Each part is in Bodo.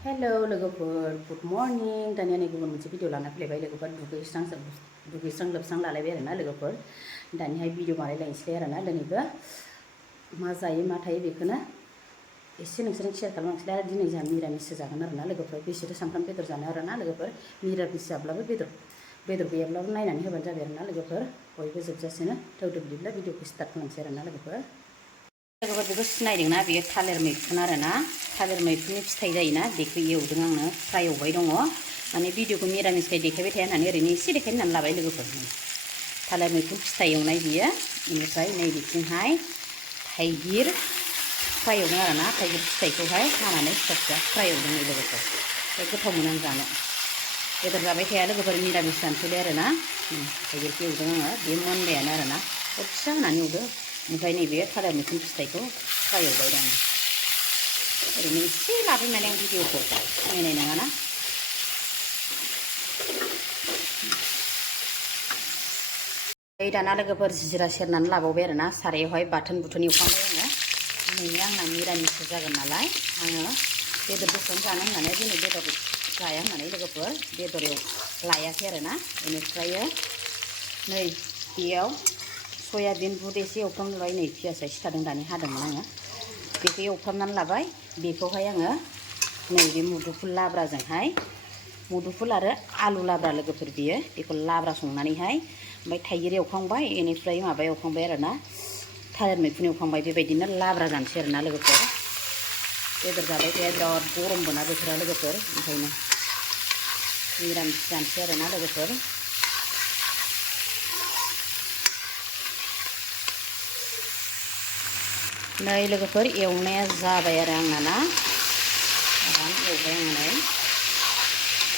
हेलो लोगोफोर गुड मर्निं दानिया नै गुबुन मोनसे भिडिअ लाना फैलायबाय लोगोफोर दुगैस्रां लोबस्रां लालायबाय आरोना लोगोफोर दानिहाय भिडिअ बानायलायनोसै आरोना दिनैबो मा जायो मा थायो बेखौनो एसे नोंसोरजों शेयार खालामनोसै आरो दिनै जोंहा मिरामिससो जागोन आरोना लोगोफोर बिसोरो सामफ्राम बेदर जानो आरोना लोगोफोर मिरामिस जाब्लाबो बेदर गैयाब्लाबो नायनानै होबानो जाबाय आरोना लोगोफोर बयबो जोबजासेनो थौदो बिदिब्ला भिडिअखौ स्टार्ट खालामनोसै आरोना लोगोफोर लोगोफोर बेखौ सिनायदोंना बेयो थालिर मैखुन आरोना थालिर मैखुननि फिथाइ जायोना बेखौ एवदों आङो फ्राय एवबाय दङ माने भिडिअखौ मिरामिसखाय देखायबाय थाया होननानै ओरैनो एसे देखायनो होननानै लाबाय लोगोफोर थालिर मैखुन फिथाइ एवनाय बियो बेनिफ्राय नै बिथिंहाय थाइगिर फ्राय एवदों आरोना थाइगिर फिथाइखौहाय हानानै फिसा फिसा फ्राय एवदों लोगोफोर गोथाव मोनो आं जानो बेदर जाबाय थाया लोगोफोर मिरामिस जानोसैलाय आरोना थाइगिरखौ एवदों आङो बे मोनबायानो आरोना फिसा होनानै एवदो ओमफ्राय नैबे थालिर मैखुन फिथाइखौ फ्राय एवबाय दं ओरैनो एसे लाबाय माने आं भिडिअखौ नायनाय नङाना दाना लोगोफोर जिरा सेरनानै लाबावबाय आरोना सारायावहाय बाथोन बुथोन एवखांबाय आङो दिनै आंना मिरामिससो जागोन नालाय आङो बेदर गोसोम जानो होननानै दिनै बेदर जाया होननानै लोगोफोर बेदर लायाखै आरोना बेनिफ्राय नै बेयाव सयाबिन बुद एसे एवफ्रामबाय नै पियासा सिथादों दानि हादोंमोन आङो बेखौ एवफ्रामनानै लाबाय बेखौहाय आङो नैबे मुदुफुल लाब्राजोंहाय मुदुफुल आरो आलु लाब्रा लोगोफोर बियो बेखौ लाब्रा संनानैहाय ओमफ्राय थाइगिर एवखांबाय बेनिफ्राय माबा एवखांबाय आरोना थालिर मैखुन एवखांबाय बेबायदिनो लाब्रा जानोसै आरोना लोगोफोर बेदर जाबाय थाया बिराद गरमबो ना बोथोरा लोगोफोर ओंखायनो मिरामिस जानोसै आरोना लोगोफोर नै लोगोफोर एवनाया जाबाय आरो आंना ना आराम एवबाय आं नै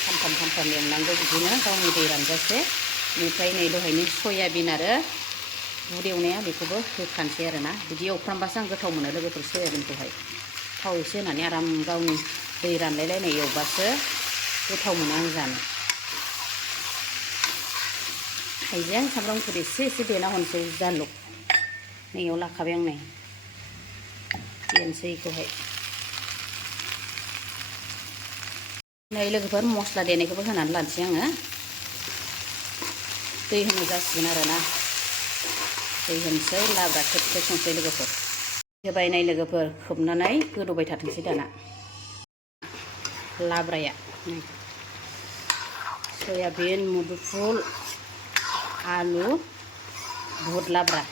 खामफ्राम एवनांगौ बिदिनो गावनि दै रानजासे बेनिफ्राय नै दहायनि सयाबिन आरो बुद एवनाया बेखौबो होखानोसै आरोना बिदि एवफ्रामबासो आं गोथाव मोनो लोगोफोर सयाबिनखौहाय थाव एसे होनानै आराम गावनि दै रानलायलायनाय एवबासो गोथाव मोनो आं जानो हाइजें सामब्राम गुफुर एसे देना हरनोसै जालुक नैयाव लाखाबाय आं नै देनोसै बेखौहाय नै लोगोफोर मस्ला देनायखौबो होनानै लानोसै आङो दै होनो जासिगोन आरोना दै होनोसै लाब्रा थेब थेब संसै लोगोफोर होबाय नै लोगोफोर खोबनानै गोदौबाय थाथोंसै दाना लाब्राया सयाबिन मुदुफुल आलु बुद लाब्रा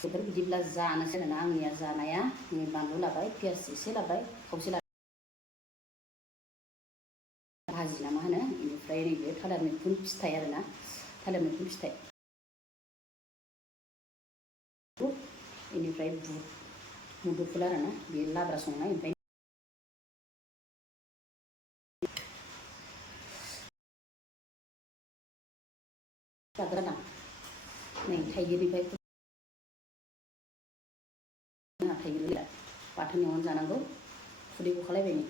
बिदिब्ला जानोसै आरोना आंनिया जानाया नै बानलु लाबाय पियास एसे लाबाय खावसे भाजि ना मा होनो बेनिफ्राय नैबे थालिर मैखुन फिथाइ आरोना थालिर मैखुन फिथाइ बेनिफ्राय बुद मुदुफुल आरोना बे लाब्रा संनाय ओमफ्राय जाग्रा दां नै थाइगिरनिफ्राय थाइगिर बाथोन एवनानै जानांगौ खुदै गखालायबाय नै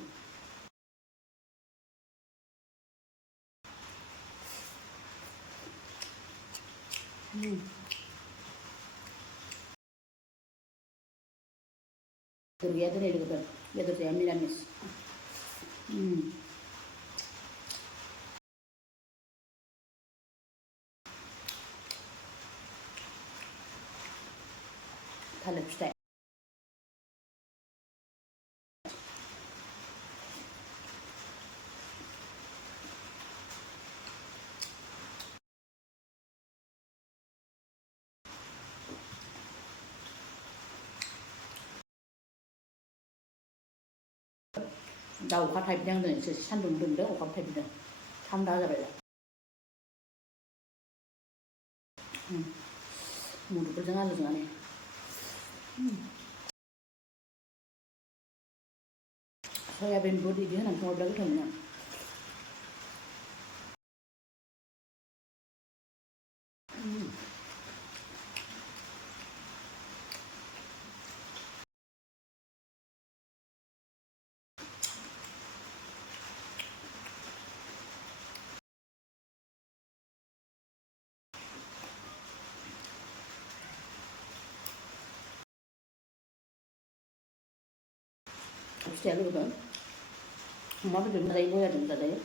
बेदर गैया दिनै लोगोफोर बेदर जाया मिरामिस थालिर फिथाइ दा अखा थाइफ्रिदों दिनै एसे सान्दुं दुंदों अखाबो थाइफ्रिदों थान्दा जाबाय मुदुफुलजों आलुजों आनो सयाबिन बुद बिदि होनानै संबा बिराद गोथाव मोनो फिथाइया लोगोफोर अमा बेदरजों जाजायो बयलारजों जाजायो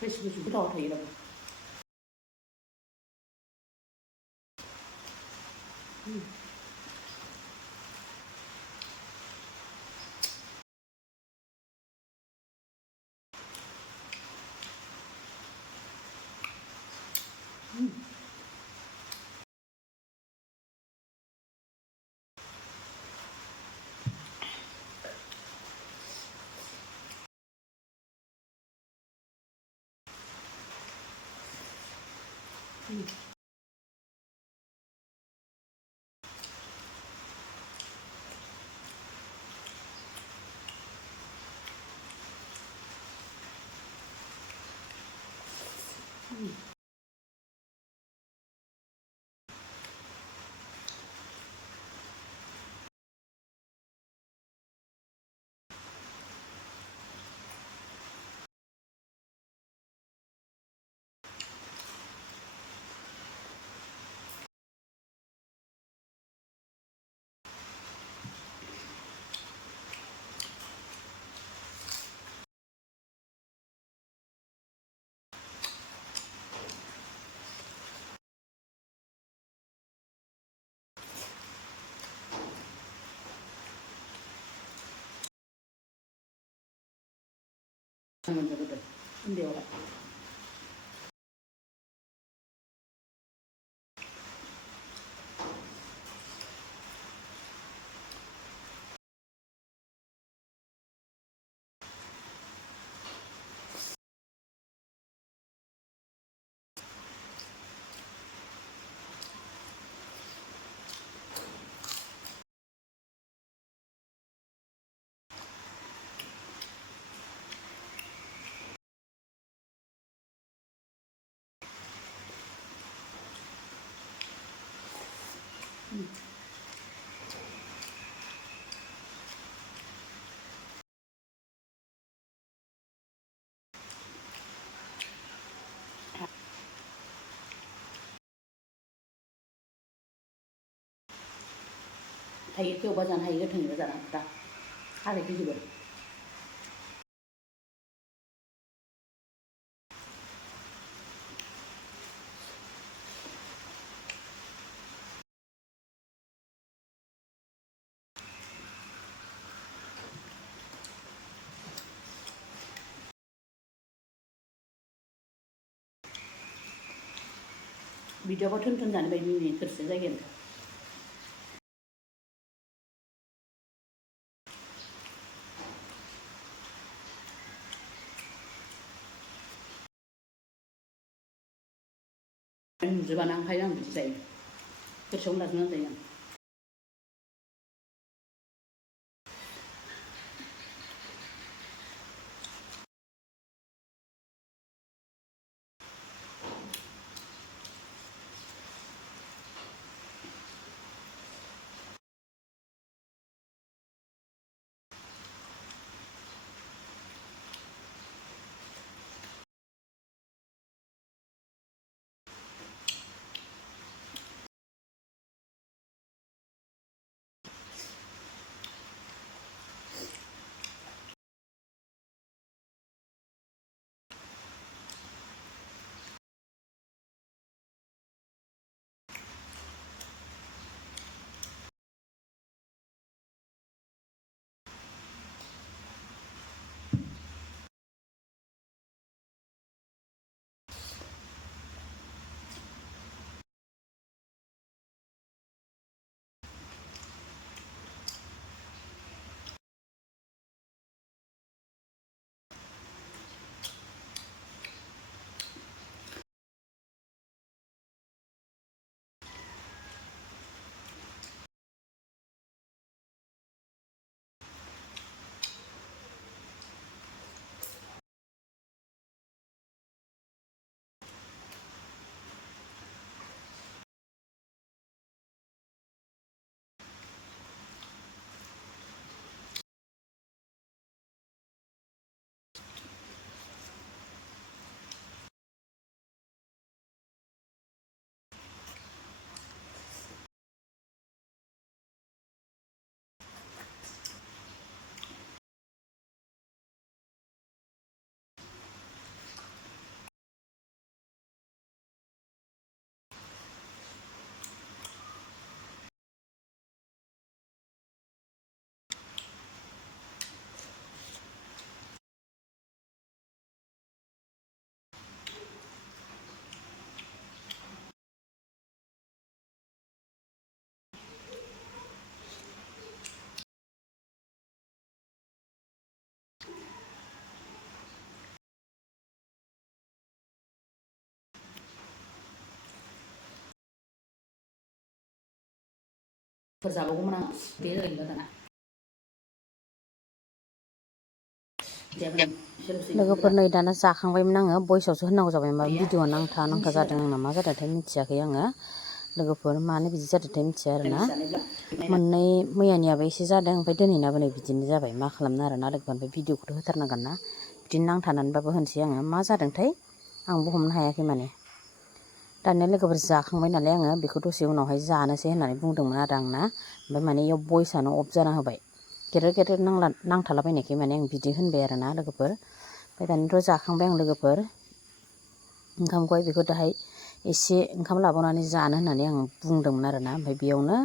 बेसे गोथाव थायो दाबो मोनजोबोदों उन्दैयावहाय थाइगिरखौ एवबा जानो हायो गोथाङैबो जानो हायो दा खारैखौ बिदियावबा थोन जानो बायदि मिनिटफोरसो जायगायानो नुजोबाना ओंखायनो आं बिदि जायो गोसोआवनो लाजोबनानै जायो आं जाबावगौमोन आं बे ओरैनो दाना लोगोफोर नै दाना जाखांबायमोन आङो भइसआवसो होननांगौ जाबाय मा भिडिअ नांथा जादों आंना मा जादोंथाय मिथियाखै आङो लोगोफोर मानो बिदि जादोंथाय मिथिया आरोना मोननै मैयानियाबो एसे जादों ओमफ्राय दिनैनाबो नै बिदिनो जाबाय मा खालामनो आरोना लोगोफोर ओमफ्राय भिडिअखौथ' होथारनांगोन ना बिदिनो नांथानानैबाबो होनसै आङो मा जादोंथाय आंबो हमनो हायाखै माने दानिया लोगोफोर जाखांबाय नालाय आङो बेखौ दसे उनावहाय जानोसै होननानै बुंदोंमोन आरो आंना ओमफ्राय माने इयाव भइसआनो अफ जाना होबाय गेदेर नांथालाबायनायखाय माने आं बिदि होनबाय आरोना लोगोफोर ओमफ्राय दानियाथ' जाखांबाय आं लोगोफोर ओंखामखौहाय बेखौ दाहाय एसे ओंखाम लाबावनानै जानो होननानै आं बुंदोंमोन आरोना ओमफ्राय बेयावनो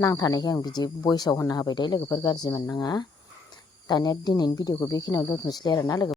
नांथानायखाय आं बिदि भइसआव होनना होबाय दे लोगोफोर गाज्रि मोननाङा दानिया दिनैनि भिडिअखौ बेखिनियाव दोनथ'नोसैलाय आरोना लोगो